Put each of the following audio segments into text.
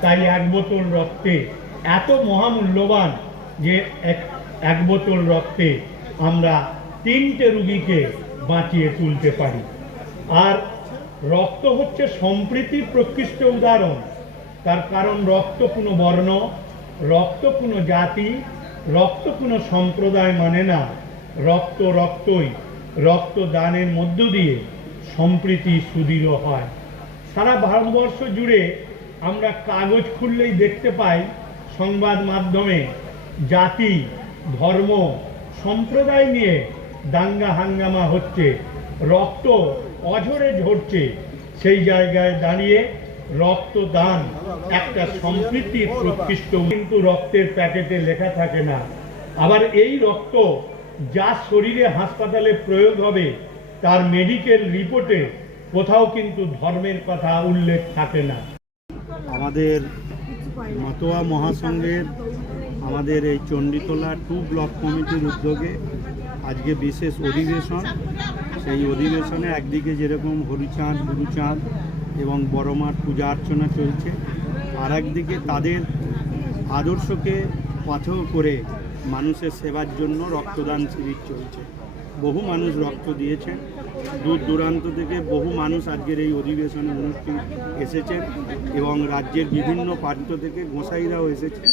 তাই এক বোতল রক্তে, এত মহামূল্যবান যে এক এক বোতল রক্তে আমরা তিনটে রুগীকে বাঁচিয়ে তুলতে পারি। আর রক্ত হচ্ছে সম্প্রীতির প্রকৃষ্ট উদাহরণ। তার কারণ রক্ত কোনো বর্ণ, রক্ত কোনো জাতি, রক্ত কোনো সম্প্রদায় মানে না। রক্ত রক্তই রক্তদানের মধ্য দিয়ে সম্প্রীতি সুদৃঢ় হয়। সারা ভারতবর্ষ জুড়ে আমরা কাগজ খুললেই দেখতে পাই সংবাদ মাধ্যমে জাতি, ধর্ম, সম্প্রদায় নিয়ে দাঙ্গা হাঙ্গামা হচ্ছে, রক্ত অঝরে ঝরছে। সেই জায়গায় দাঁড়িয়ে রক্তদান একটা সম্প্রীতির প্রকৃষ্ট কিন্তু রক্তের প্যাকেটে লেখা থাকে না। আবার এই রক্ত যা শরীরে হাসপাতালে প্রয়োগ হবে, তার মেডিকেল রিপোর্টে কোথাও কিন্তু ধর্মের কথা উল্লেখ থাকে না। আমাদের মাতোয়া মহাসংঘের আমাদের এই চণ্ডীতলা টু ব্লক কমিটির উদ্যোগে আজকে বিশেষ অধিবেশন। সেই অধিবেশনে একদিকে যেরকম হরিচাঁদ, গুরুচাঁদ এবং বড়মার পূজা অর্চনা চলছে আর একদিকে তাদের আদর্শকে পাথর করে মানুষের সেবার জন্য রক্তদান শিবির চলছে। বহু মানুষ রক্ত দিয়েছেন। দূর দূরান্ত থেকে বহু মানুষ আজকের এই অধিবেশনে অনুষ্ঠান এসেছেন এবং রাজ্যের বিভিন্ন প্রান্ত থেকে গোসাইরাও এসেছেন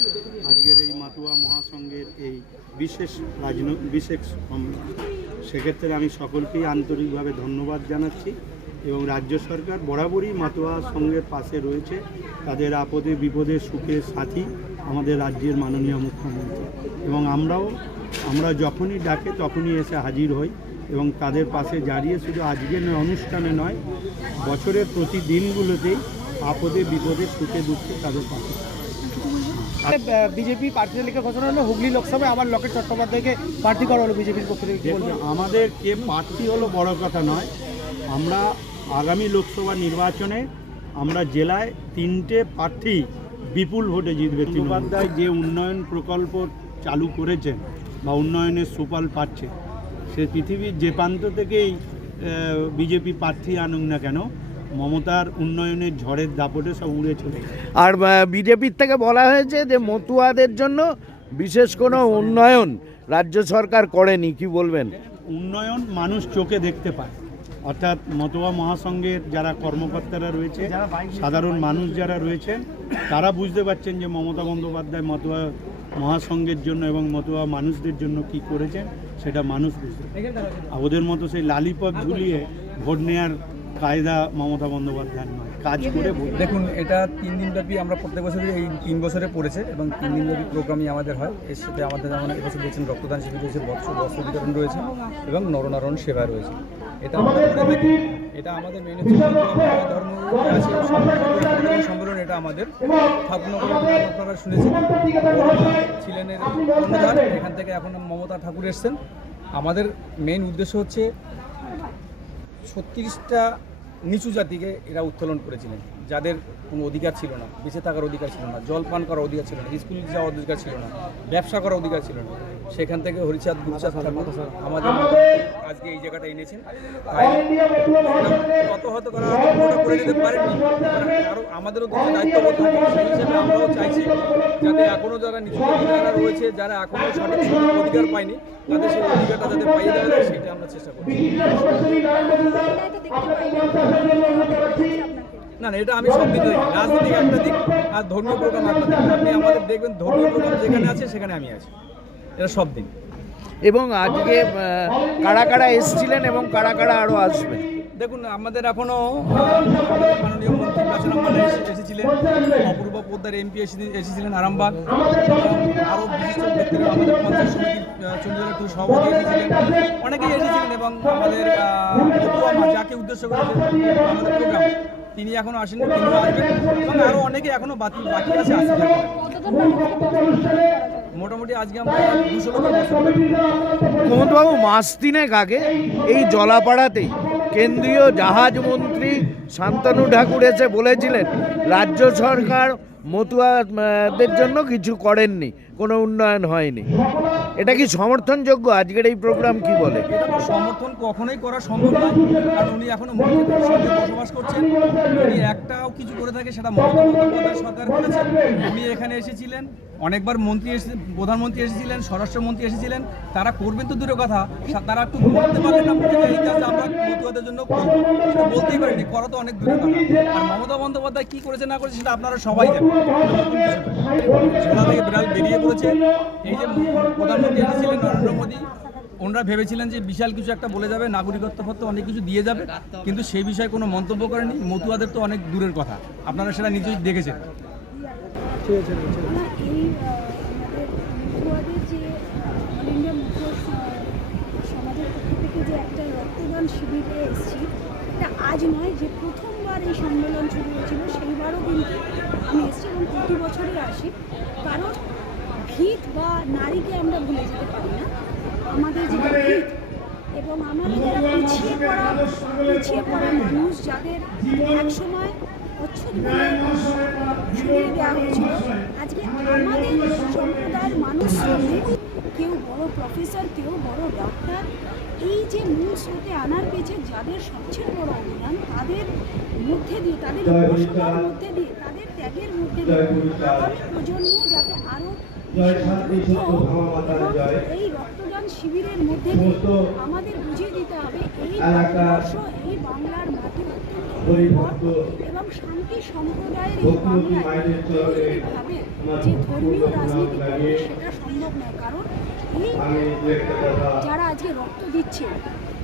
আজকের এই মাতুয়া মহাসংঘের এই বিশেষ রাজন, বিশেষ সেক্ষেত্রে আমি সকলকেই আন্তরিকভাবে ধন্যবাদ জানাচ্ছি এবং রাজ্য সরকার বরাবরই মাতোয়া সঙ্গের পাশে রয়েছে। তাদের আপদে বিপদে সুখে সাথী আমাদের রাজ্যের মাননীয় মুখ্যমন্ত্রী। এবং আমরাও, আমরা যখনই ডাকে তখনই এসে হাজির হই। এবং তাদের পাশে দাঁড়িয়ে শুধু আজকের অনুষ্ঠানে নয় বছরের প্রতিদিনগুলোতেই আপদে বিপদে সুখে দুঃখে তাদের পাশে। বিজেপি প্রার্থী তালিকা ঘোষণা হলো হুগলি লোকসভায় আবার লকেট চট্টোপাধ্যায়কে প্রার্থী করা হলো বিজেপির পক্ষ থেকে আমাদের কে প্রার্থী হলো বড় কথা নয়। আমরা আগামী লোকসভা নির্বাচনে আমরা জেলায় তিনটে প্রার্থী বিপুল ভোটে জিতবে তৃণমূলদায় যে উন্নয়ন প্রকল্প চালু করেছেন বা উন্নয়নের সুফল পাচ্ছে সে পৃথিবীর যে প্রান্ত থেকেই বিজেপি প্রার্থী আনুক না কেন মমতার উন্নয়নের ঝড়ের দাপটে সব উড়ে চলে আর বিজেপির থেকে বলা হয়েছে যে মতুয়াদের জন্য বিশেষ কোনো উন্নয়ন রাজ্য সরকার করেনি কি বলবেন? উন্নয়ন মানুষ চোখে দেখতে পায়। অর্থাৎ মতোয়া মহাসংঘের যারা কর্মকর্তারা রয়েছে সাধারণ মানুষ যারা রয়েছেন তারা বুঝতে পারছেন যে মমতা বন্দ্যোপাধ্যায় মতোয়া মহাসংঘের জন্য এবং মতোয়া মানুষদের জন্য কি করেছেন। সেটা মানুষ বুঝতে ওদের মতো সেই লালিপপ ঝুলিয়ে ভোট নেওয়ার কায়দা মমতা বন্দ্যোপাধ্যায় নয়। কাজ করে দেখুন এটা তিন দিনব্যাপী আমরা প্রত্যেক বছরই এই তিন বছরে পড়েছে এবং তিন দিনব্যাপী প্রোগ্রামই আমাদের হয়। এর সাথে আমাদের যেমন এবছর দেখছেন রক্তদান শিবির রয়েছে বস্ত্র বস্ত্র বিতরণ রয়েছে এবং নরনারায়ণ সেবা রয়েছে। এটা এটা আমাদের মেন ধর্ম আছে সম্মেলন এটা আমাদের আপনারা শুনেছেন এখান থেকে এখন মমতা ঠাকুর এসছেন। আমাদের মেন উদ্দেশ্য হচ্ছে ছত্রিশটা নিচু জাতিকে এরা উত্তোলন করেছিলেন। যাদের কোনো অধিকার ছিল না বেঁচে থাকার অধিকার ছিল না, জল পান করার অধিকার ছিল না, স্কুল যাওয়ার অধিকার ছিল না, ব্যবসা করার অধিকার ছিল না, সেখান থেকে হরিচাঁদ গুরুচাঁদ আমাদের আজকে এই জায়গাটা এনেছেন। কত হয়তো করা করে যেতে পারেনি আরও আমাদেরও তো দায়িত্ববোধ সেই হিসেবে আমরাও চাইছি যাতে এখনও যারা নিচু যারা রয়েছে, যারা এখনও সঠিক অধিকার পায়নি, তাদের সেই অধিকারটা যাতে পাইয়ে দেওয়া যায়, সেটা আমরা চেষ্টা করছি। না না এটা আমি দেখি রাজনৈতিক একটা দিক আর ধর্মীয় প্রোগ্রাম একটা দিক আপনি আমাদের দেখবেন ধর্মীয় প্রোগ্রাম যেখানে আছে সেখানে আমি আছি। এটা সব দিন এবং আজকে কারা কারা এসছিলেন এবং কারা কারা আরও আসবে? দেখুন আমাদের এখনও মাননীয় মন্ত্রী কাছারাম মানে এসেছিলেন। অপূর্ব পোদ্দার এমপি এসেছিলেন আরামবাগ। আরও বিশিষ্ট ব্যক্তিরা আমাদের পঞ্চায়েত সমিতির চন্দ্রজোড়া টু সভাপতি এসেছিলেন। অনেকেই এসেছিলেন এবং আমাদের যাকে উদ্দেশ্য করে আমাদের প্রোগ্রাম। তিনি এখনও আসেননি তিনিও আসবেন আরও অনেকে এখনও বাকি বাকি আছে আসতে মোটামুটি আজকে আমরা মাস তিনেক আগে এই জলাপাড়াতেই কেন্দ্রীয় জাহাজ মন্ত্রী শান্তনু ঠাকুর এসে বলেছিলেন, রাজ্য সরকার মতুয়াদের জন্য কিছু করেননি, কোনো উন্নয়ন হয়নি। এটা কি সমর্থনযোগ্য? আজকের এই প্রোগ্রাম কি বলে? এটা সমর্থন কখনোই করা সম্ভব নয়, কারণ উনি এখনও বসবাস করছেন। উনি একটাও কিছু করে থাকে সেটা মমতা সরকার করেছেন। উনি এখানে এসেছিলেন অনেকবার মন্ত্রী এসে প্রধানমন্ত্রী এসেছিলেন, স্বরাষ্ট্রমন্ত্রী এসেছিলেন, তারা করবেন তো দূরের কথা তারা একটু বলতে পারলেন না এই আমরা মতুয়াদের জন্য সেটা বলতেই পারেনি করা তো অনেক দূরের কথা। আর মমতা বন্দ্যোপাধ্যায় কি করেছে না করেছে সেটা আপনারা সবাই ছোলা থেকে বিড়াল বেরিয়ে পড়েছে। এই যে প্রধানমন্ত্রী এসেছিলেন নরেন্দ্র মোদী, ওনারা ভেবেছিলেন যে বিশাল কিছু একটা বলে যাবে, নাগরিকত্ব ফত্ব অনেক কিছু দিয়ে যাবে, কিন্তু সেই বিষয়ে কোনো মন্তব্য করেনি মতুয়াদের তো অনেক দূরের কথা, আপনারা সেটা নিজেই দেখেছেন। ঠিক আছে। এই আমাদের মতুয়াদের যে অল ইন্ডিয়া মতুয়া সমাজের পক্ষ থেকে যে একটা রক্তদান শিবিরে এসেছি, এটা আজ নয়, যে প্রথমবার এই সম্মেলন শুরু হয়েছিল, সেইবারও কিন্তু আমি এসেছি এবং প্রতি বছরই আসি। কারণ ভিত বা নারীকে আমরা ভুলে যেতে পারি না। আমাদের যে ভিত এবং আমাদের যারা পিছিয়ে পড়া পিছিয়ে পড়া মানুষ, যাদের একসময় অচ্ছুত দেওয়া হয়েছিল আজকে আমাদের সম্প্রদায়ের মানুষ কেউ বড় প্রফেসর কেউ বড় ডক্টর এই যে মূল স্রোতে আনার পেছে যাদের সবচেয়ে বড় অবদান তাদের মধ্যে দিয়ে তাদের উপাসনার মধ্যে দিয়ে তাদের ত্যাগের মধ্যে দিয়ে আগামী প্রজন্ম যাতে আরও এই রক্তদান শিবিরের মধ্যে দিয়ে আমাদের বুঝিয়ে দিতে হবে এই ভারতবর্ষ এই বাংলার মাটি এবং শান্তি সম্প্রদায়ের এই বাংলায় ভাবে যে ধর্মীয় রাজনীতি করবে সেটা সম্ভব নয়। কারণ এই যারা আজকে রক্ত দিচ্ছে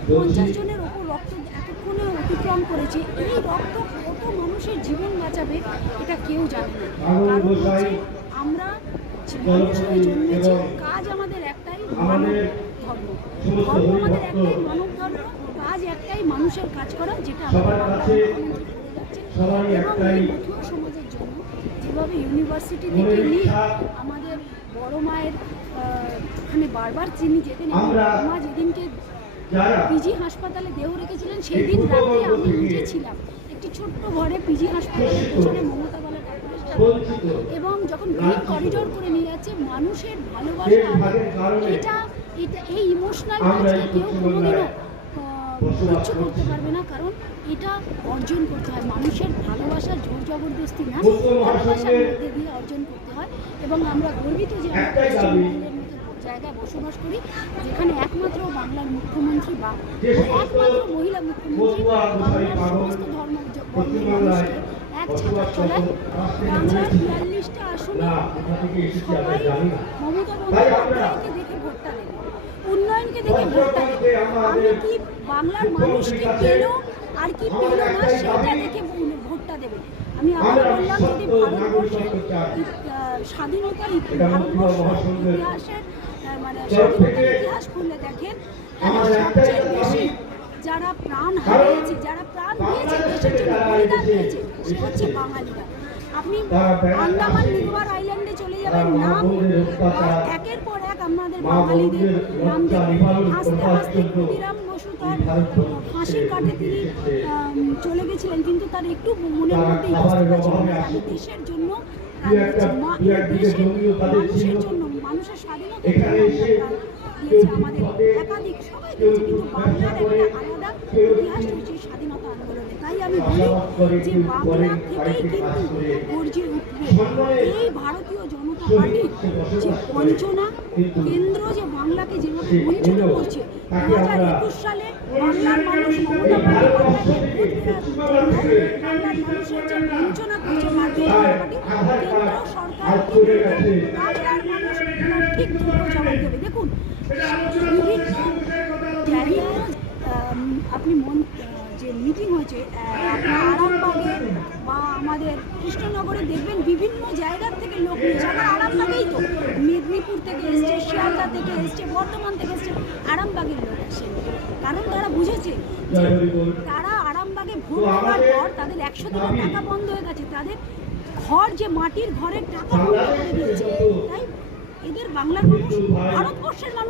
পঞ্চাশ জনের ওপর রক্ত এতক্ষণে অতিক্রম করেছে এই রক্ত কত মানুষের জীবন বাঁচাবে এটা কেউ জানে না। কারণ হচ্ছে আমরা মানুষ হয়ে জন্মেছি কাজ আমাদের একটাই মানব ধর্ম। ধর্ম আমাদের একটাই মানব একটাই মানুষের কাজ করা যেটা এবং সমাজের জন্য যেভাবে ইউনিভার্সিটি থেকে নিয়ে আমাদের বড় মায়ের ওখানে বারবার চিনি যেতেন মা যেদিনকে পিজি হাসপাতালে দেহ রেখেছিলেন সেই দিন রাতে আমি নিজে ছিলাম একটি ছোট্ট ঘরে পিজি হাসপাতালের পেছনে মমতা বলা এবং যখন গ্রিন করিডোর করে নিয়ে যাচ্ছে মানুষের ভালোবাসা এটা এটা এই ইমোশনাল কাজকে কেউ কোনোদিনও কিচ্ছু করতে পারবে না, কারণ এটা অর্জন করতে হয়। মানুষের ভালোবাসা জোর জবরদস্তি না, ভালোবাসার মধ্যে দিয়ে অর্জন করতে হয়। এবং আমরা গর্বিত যে পশ্চিমবঙ্গের মতো জায়গায় বসবাস করি, যেখানে একমাত্র বাংলার মুখ্যমন্ত্রী বা একমাত্র মহিলা মুখ্যমন্ত্রী বাংলার সমস্ত ধর্ম মানুষকে এক ছাতার তলায় বাংলার বিয়াল্লিশটা আসনে সবাই মমতা বন্দ্যোপাধ্যায়কে দেখে ভোটটা দেবে। উন্নয়নকে দেখে ভোটটা আমি কি বাংলার মানুষকে পেল আর কি পেল না সেটা দেখে ভোটটা দেবে। আমি আবার বললাম যদি ভারতবর্ষের স্বাধীনতার ভারতবর্ষের ইতিহাসের মানে স্বাধীনতার ইতিহাস খুললে দেখেন তাহলে সবচেয়ে বেশি যারা প্রাণ হারিয়েছে যারা প্রাণ দিয়েছে দেশের জন্য বলিদান দিয়েছে সে হচ্ছে বাঙালিরা। আপনি আন্দামান নিকোবর আইল্যান্ডে চলে যাবেন নাম একের আমাদের বাঙালিদের নাম দেখবেন হাসতে হাসতে ক্ষুদিরাম বসু তার ফাঁসির কাঠে তিনি চলে গেছিলেন। কিন্তু তার একটু মনের মধ্যে আমি দেশের জন্য মানুষের জন্য মানুষের দিয়েছি। আমাদের একাধিক সবাই কিন্তু বাংলার একটা আলাদা ইতিহাস রয়েছে এই স্বাধীনতা আন্দোলনে তাই আমি বলি যে বাংলা থেকেই কিন্তু গর্জে উঠবে। এই ভারতীয় জনতা পার্টির যে বঞ্চনা, কেন্দ্র যে বাংলাকে যেভাবে বঞ্চিত করছে দু হাজার একুশ সালে বাংলার বঞ্চনা পার্টি ঠিক জবাব দেবে। দেখুন বিভিন্ন জায়গায় আম, আপনি মন আহ, যে মিটিং হয়েছে আহ, আপনার আরামবাগে বা আমাদের কৃষ্ণনগরে দেখবেন বিভিন্ন জায়গার থেকে লোক নিয়েছে আমার আরামবাগেই তো। মেদিনীপুর থেকে এসছে শিয়ালদা থেকে এসছে বর্ধমান থেকে এসছে আরামবাগের লোক আসে। কারণ তারা বুঝেছে যে তারা আরামবাগে ভোট দেওয়ার পর তাদের একশো দিনের টাকা বন্ধ হয়ে গেছে। তাদের ঘর যে মাটির ঘরের টাকা বন্ধ তাই এদের বাংলার মানুষ ভারতবর্ষের মানুষ